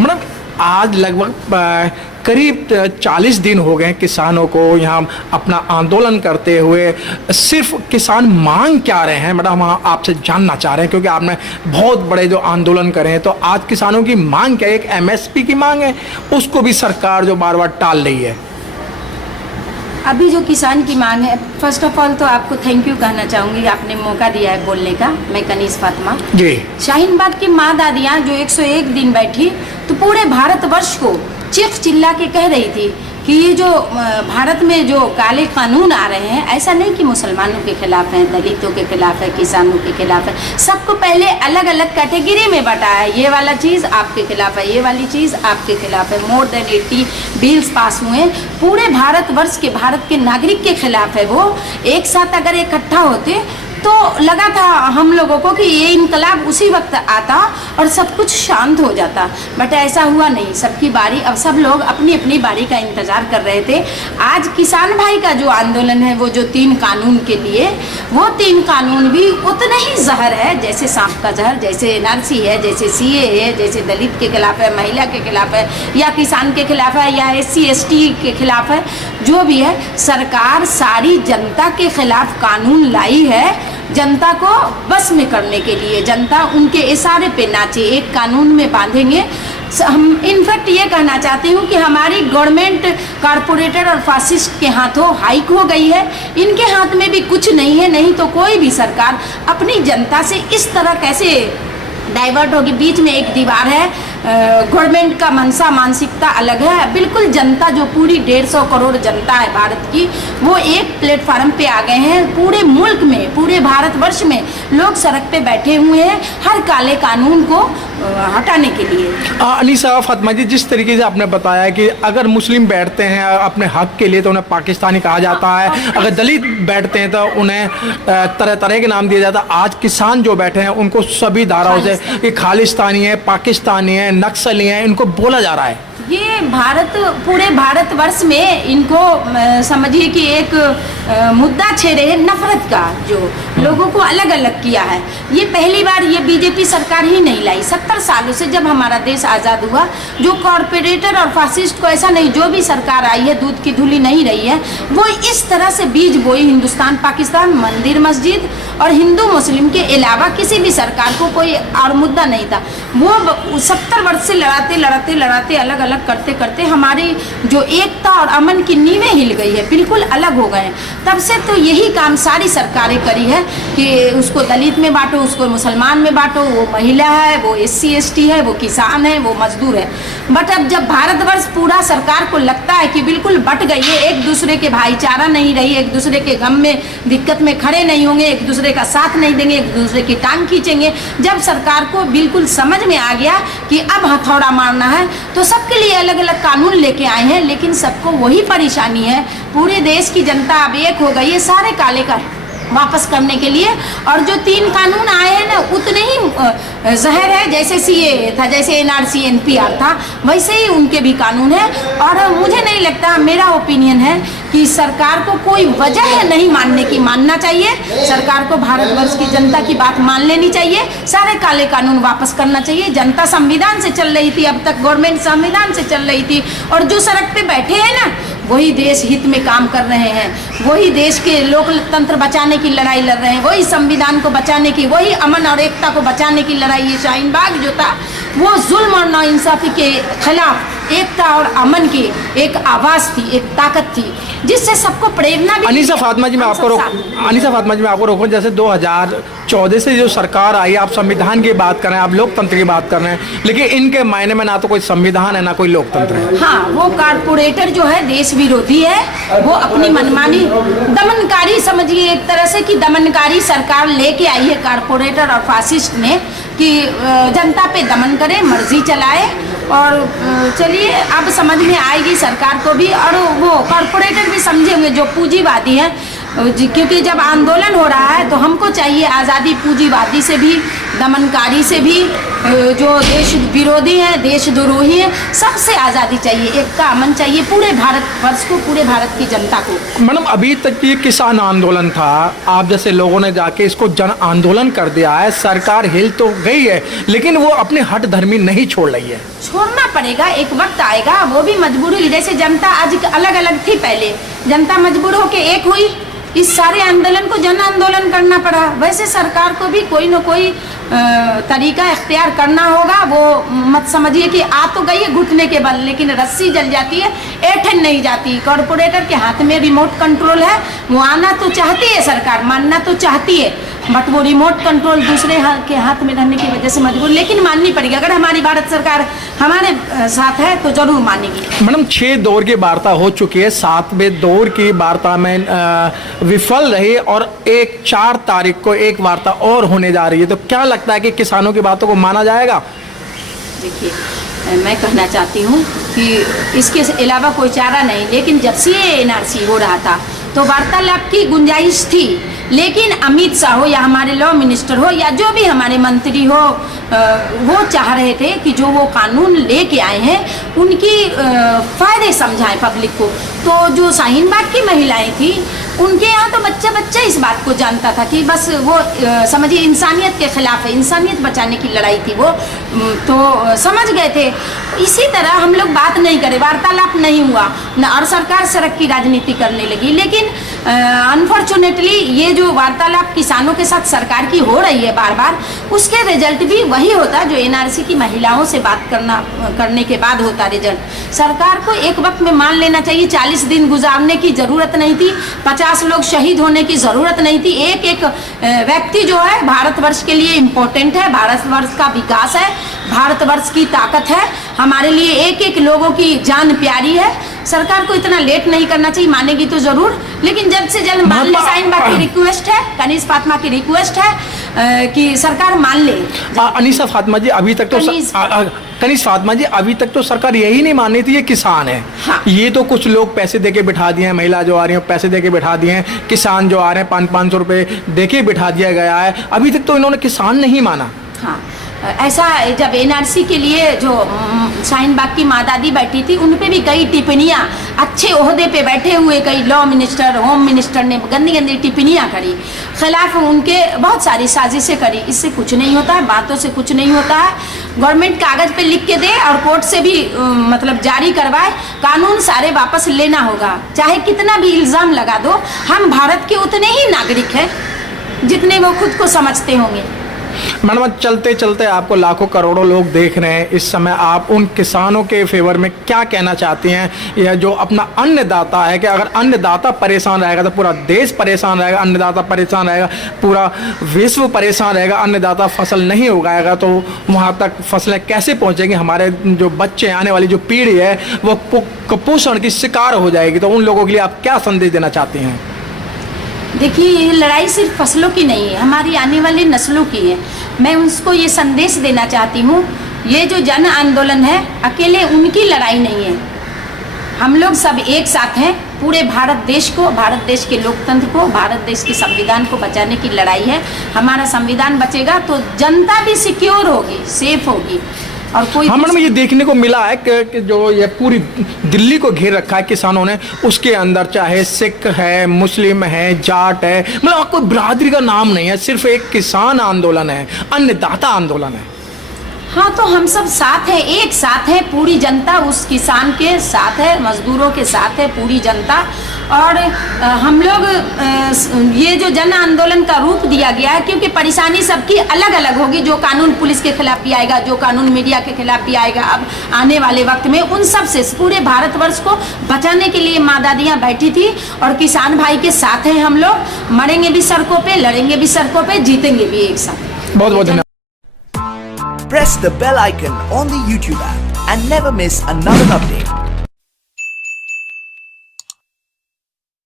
मतलब आज लगभग करीब 40 दिन हो गए किसानों को यहाँ अपना आंदोलन करते हुए। सिर्फ किसान मांग क्या रहे हैं, मतलब हम आपसे जानना चाह रहे हैं, क्योंकि आपने बहुत बड़े जो आंदोलन करे हैं, तो आज किसानों की मांग क्या है? एक एमएसपी की मांग है, उसको भी सरकार जो बार बार टाल रही है। अभी जो किसान की मांग है, फर्स्ट ऑफ ऑल तो आपको थैंक यू कहना चाहूँगी, आपने मौका दिया है बोलने का। मैं कनीज़ फातिमा जी। शाहीन बाग की माँ दादियाँ जो 101 दिन बैठी, तो पूरे भारतवर्ष को चीख चिल्ला के कह रही थी कि ये जो भारत में जो काले कानून आ रहे हैं, ऐसा नहीं कि मुसलमानों के खिलाफ हैं, दलितों के खिलाफ है, किसानों के खिलाफ है, सबको पहले अलग अलग कैटेगरी में बांटा है। ये वाला चीज़ आपके खिलाफ है, ये वाली चीज़ आपके खिलाफ है। मोर देन 80 बिल्स पास हुए हैं, पूरे भारतवर्ष के, भारत के नागरिक के खिलाफ है। वो एक साथ अगर इकट्ठा होते तो लगा था हम लोगों को कि ये इनकलाब उसी वक्त आता और सब कुछ शांत हो जाता, बट ऐसा हुआ नहीं। सबकी बारी, अब सब लोग अपनी अपनी बारी का इंतज़ार कर रहे थे। आज किसान भाई का जो आंदोलन है, वो जो 3 कानून के लिए, वो 3 कानून भी उतना ही जहर है जैसे सांप का जहर, जैसे एनआरसी है, जैसे सीए है, जैसे दलित के खिलाफ है, महिला के खिलाफ है, या किसान के खिलाफ है, या SC ST के खिलाफ है। जो भी है, सरकार सारी जनता के खिलाफ कानून लाई है, जनता को बस में करने के लिए। जनता उनके इशारे पे नाचे, एक कानून में बांधेंगे। हम इनफैक्ट ये कहना चाहती हूँ कि हमारी गवर्नमेंट कारपोरेटर और फासिस्ट के हाथों हाइक हो गई है। इनके हाथ में भी कुछ नहीं है, नहीं तो कोई भी सरकार अपनी जनता से इस तरह कैसे डाइवर्ट होगी। बीच में एक दीवार है, गवर्नमेंट का मनसा मानसिकता अलग है। बिल्कुल जनता जो पूरी 150 करोड़ जनता है भारत की, वो एक प्लेटफार्म पे आ गए हैं। पूरे मुल्क में, पूरे भारतवर्ष में लोग सड़क पे बैठे हुए हैं हर काले कानून को हटाने के लिए। अनीसा फातिमा जी, जिस तरीके से आपने बताया कि अगर मुस्लिम बैठते हैं अपने हक के लिए तो उन्हें पाकिस्तानी कहा जाता है, अगर दलित बैठते हैं तो उन्हें तरह तरह के नाम दिया जाता है। आज किसान जो बैठे हैं उनको सभी धाराओं से कि खालिस्तानी है, पाकिस्तानी है, नक्सली है, इनको बोला जा रहा है। ये भारत, पूरे भारतवर्ष में इनको समझिए कि एक मुद्दा छेड़े है नफरत का, जो लोगों को अलग अलग किया है। ये पहली बार ये बीजेपी सरकार ही नहीं लाई। 70 सालों से जब हमारा देश आज़ाद हुआ, जो कॉरपोरेटर और फासिस्ट को ऐसा नहीं, जो भी सरकार आई है दूध की धुली नहीं रही है, वो इस तरह से बीज बोई। हिंदुस्तान पाकिस्तान, मंदिर मस्जिद और हिंदू मुस्लिम के अलावा किसी भी सरकार को कोई और मुद्दा नहीं था। वो 70 वर्ष से लड़ाते लड़ाते लड़ाते, अलग अलग करते करते हमारी जो एकता और अमन की नींवें हिल गई है, बिल्कुल अलग हो गए। तब से तो यही काम सारी सरकारें करी है कि उसको दलित में बांटो, उसको मुसलमान में बांटो, वो महिला है, वो SC ST है, वो किसान है, वो मजदूर है। बट अब जब भारतवर्ष पूरा सरकार को लगता है कि बिल्कुल बट गई है, एक दूसरे के भाईचारा नहीं रही, एक दूसरे के गम में दिक्कत में खड़े नहीं होंगे, एक दूसरे का साथ नहीं देंगे, एक दूसरे की टांग खींचेंगे, जब सरकार को बिल्कुल समझ में आ गया कि अब हथौड़ा मारना है, तो सबके लिए अलग अलग कानून लेके आए हैं। लेकिन सबको वही परेशानी है, पूरे देश की जनता अब एक हो गई है सारे काले का वापस करने के लिए। और जो 3 कानून आए हैं ना, उतने ही जहर है जैसे CA था, जैसे NRC NPR था, वैसे ही उनके भी कानून है। और मुझे नहीं लगता, मेरा ओपिनियन है कि सरकार को कोई वजह है नहीं मानने की, मानना चाहिए। सरकार को भारतवर्ष की जनता की बात मान लेनी चाहिए, सारे काले कानून वापस करना चाहिए। जनता संविधान से चल रही थी, अब तक गवर्नमेंट संविधान से चल रही थी, और जो सड़क पे बैठे हैं ना, वही देश हित में काम कर रहे हैं, वही देश के लोकतंत्र बचाने की लड़ाई लड़ रहे हैं, वही संविधान को बचाने की, वही अमन और एकता को बचाने की लड़ाई। ये शाहीन बाग जो था, वो जुल्म और नाइंसाफी के खिलाफ एकता और अमन की एक आवाज़ थी, एक ताकत थी, जिससे सबको प्रेरणा भी। अनीसा फातिमा जी, मैं आपको रोकूं। जैसे 2014 से जो सरकार आई, आप संविधान की बात कर रहे हैं, आप लोकतंत्र की बात कर रहे हैं, लेकिन इनके मायने में ना तो कोई संविधान है, ना कोई लोकतंत्र है। हाँ, वो कारपोरेटर जो है देश विरोधी है, वो अपनी मनमानी दमनकारी, समझिए एक तरह से कि दमनकारी सरकार लेके आई है कारपोरेटर और फासिस्ट ने, कि जनता पे दमन करे, मर्जी चलाए। और चलिए, अब समझ में आएगी सरकार को भी, और वो कॉरपोरेटर भी समझे हुए जो पूंजीवादी हैं, क्योंकि जब आंदोलन हो रहा है तो हमको चाहिए आज़ादी पूंजीवादी से भी दमनकारी से भी, जो देश विरोधी हैं, देशद्रोही हैं, सबसे आज़ादी चाहिए, एकता अमन चाहिए पूरे भारतवर्ष को, पूरे भारत की जनता को। मैडम अभी तक ये किसान आंदोलन था, आप जैसे लोगों ने जाके इसको जन आंदोलन कर दिया है, सरकार हिल तो गई है लेकिन वो अपनी हट धर्मी नहीं छोड़ रही है। छोड़ना पड़ेगा, एक वक्त आएगा, वो भी मजबूरी, जैसे जनता आज अलग अलग थी, पहले जनता मजबूर होकर एक हुई, इस सारे आंदोलन को जन आंदोलन करना पड़ा, वैसे सरकार को भी कोई न कोई तरीका इख्तियार करना होगा। वो मत समझिए कि आ तो गई है घुटने के बल, लेकिन रस्सी जल जाती है, ऐठन नहीं जाती। कॉरपोरेटर के हाथ में रिमोट कंट्रोल है, वो आना तो चाहती है सरकार, मानना तो चाहती है, बट वो रिमोट कंट्रोल दूसरे के हाथ में रहने की वजह से मजबूर, लेकिन माननी पड़ेगी। अगर हमारी भारत सरकार हमारे साथ है तो जरूर मानेगी। मैडम 6 दौर की वार्ता हो चुकी है, 7वें दौर की वार्ता में विफल रही और 4 तारीख को एक वार्ता और होने जा रही है, तो क्या लगता है कि किसानों की बातों को माना जाएगा? देखिए, मैं कहना चाहती हूँ कि इसके अलावा कोई चारा नहीं, लेकिन जब से NRC हो रहा था तो वार्तालाप की गुंजाइश थी, लेकिन अमित शाह हो या हमारे लॉ मिनिस्टर हो या जो भी हमारे मंत्री हो, वो चाह रहे थे कि जो वो कानून लेके आए हैं उनकी फ़ायदे समझाएं पब्लिक को। तो जो शाहीन बाग की महिलाएं थी, उनके यहाँ तो बच्चा बच्चा इस बात को जानता था कि बस वो समझिए इंसानियत के खिलाफ है, इंसानियत बचाने की लड़ाई थी वो, तो समझ गए थे। इसी तरह हम लोग बात नहीं करें, वार्तालाप नहीं हुआ न, और सरकार सड़क की राजनीति करने लगी। लेकिन अनफॉर्चुनेटली ये जो वार्तालाप किसानों के साथ सरकार की हो रही है बार बार, उसके रिजल्ट भी वही होता जो NRC की महिलाओं से बात करने के बाद होता रिजल्ट। सरकार को एक वक्त में मान लेना चाहिए 40 दिन गुजारने की ज़रूरत नहीं थी, 50 लोग शहीद होने की ज़रूरत नहीं थी। एक एक व्यक्ति जो है भारतवर्ष के लिए इम्पोर्टेंट है, भारतवर्ष का विकास है, भारतवर्ष की ताकत है, हमारे लिए एक एक लोगों की जान प्यारी है। सरकार को इतना लेट नहीं करना चाहिए, मानेगी तो जरूर, लेकिन जल्द से जल्द मान ले। शाहीन बाग की रिक्वेस्ट है, कनीज़ फातिमा की रिक्वेस्ट है कि सरकार मान ले। अनीसा फातिमा जी, अभी तक तो कनीज़ फातिमा जी, अभी तक तो सरकार यही नहीं मान रही थी ये किसान है। हाँ। ये तो कुछ लोग पैसे देके बिठा दिए हैं, महिला जो आ रही है पैसे देके बिठा दिए हैं, किसान जो आ रहे हैं 500-500 रुपये देके बिठा दिया गया है, अभी तक तो इन्होंने किसान नहीं माना। हाँ, ऐसा जब NRC के लिए जो शाहीन बाग की माँ दादी बैठी थी, उन पे भी कई टिप्पणियाँ, अच्छे ओहदे पे बैठे हुए कई लॉ मिनिस्टर, होम मिनिस्टर ने गंदी गंदी टिप्पणियाँ करी, खिलाफ उनके बहुत सारी साजिशें करी। इससे कुछ नहीं होता है, बातों से कुछ नहीं होता है। गवर्नमेंट कागज़ पे लिख के दे और कोर्ट से भी मतलब जारी करवाए, कानून सारे वापस लेना होगा। चाहे कितना भी इल्ज़ाम लगा दो, हम भारत के उतने ही नागरिक हैं जितने वो खुद को समझते होंगे। मैडम चलते चलते आपको लाखों करोड़ों लोग देख रहे हैं इस समय, आप उन किसानों के फेवर में क्या कहना चाहती हैं? या जो अपना अन्नदाता है, कि अगर अन्नदाता परेशान रहेगा तो पूरा देश परेशान रहेगा, अन्नदाता परेशान रहेगा पूरा विश्व परेशान रहेगा, अन्नदाता फसल नहीं उगाएगा तो वहाँ तक फसलें कैसे पहुँचेंगी? हमारे जो बच्चे, आने वाली जो पीढ़ी है वो कुपोषण की शिकार हो जाएगी। तो उन लोगों के लिए आप क्या संदेश देना चाहती हैं? देखिए, ये लड़ाई सिर्फ फसलों की नहीं है, हमारी आने वाली नस्लों की है। मैं उसको ये संदेश देना चाहती हूँ, ये जो जन आंदोलन है अकेले उनकी लड़ाई नहीं है, हम लोग सब एक साथ हैं। पूरे भारत देश को, भारत देश के लोकतंत्र को, भारत देश के संविधान को बचाने की लड़ाई है। हमारा संविधान बचेगा तो जनता भी सिक्योर होगी, सेफ होगी। और कोई मैडम ये देखने को मिला है कि जो ये पूरी दिल्ली को घेर रखा है किसानों ने, उसके अंदर चाहे सिख है, मुस्लिम है, जाट है, मतलब कोई बिरादरी का नाम नहीं है, सिर्फ एक किसान आंदोलन है, अन्नदाता आंदोलन है। हाँ, तो हम सब साथ हैं, एक साथ है, पूरी जनता उस किसान के साथ है, मजदूरों के साथ है पूरी जनता। और हम लोग ये जो जन आंदोलन का रूप दिया गया है, क्योंकि परेशानी सबकी अलग अलग होगी। जो कानून पुलिस के खिलाफ भी आएगा, जो कानून मीडिया के खिलाफ भी आएगा अब आने वाले वक्त में, उन सब से पूरे भारतवर्ष को बचाने के लिए माँ दादियाँ बैठी थी। और किसान भाई के साथ हैं हम लोग, मरेंगे भी सड़कों पे, लड़ेंगे भी सड़कों पे, जीतेंगे भी एक साथ। बहुत बहुत धन्यवाद। Press the bell icon on the YouTube app and never miss another update.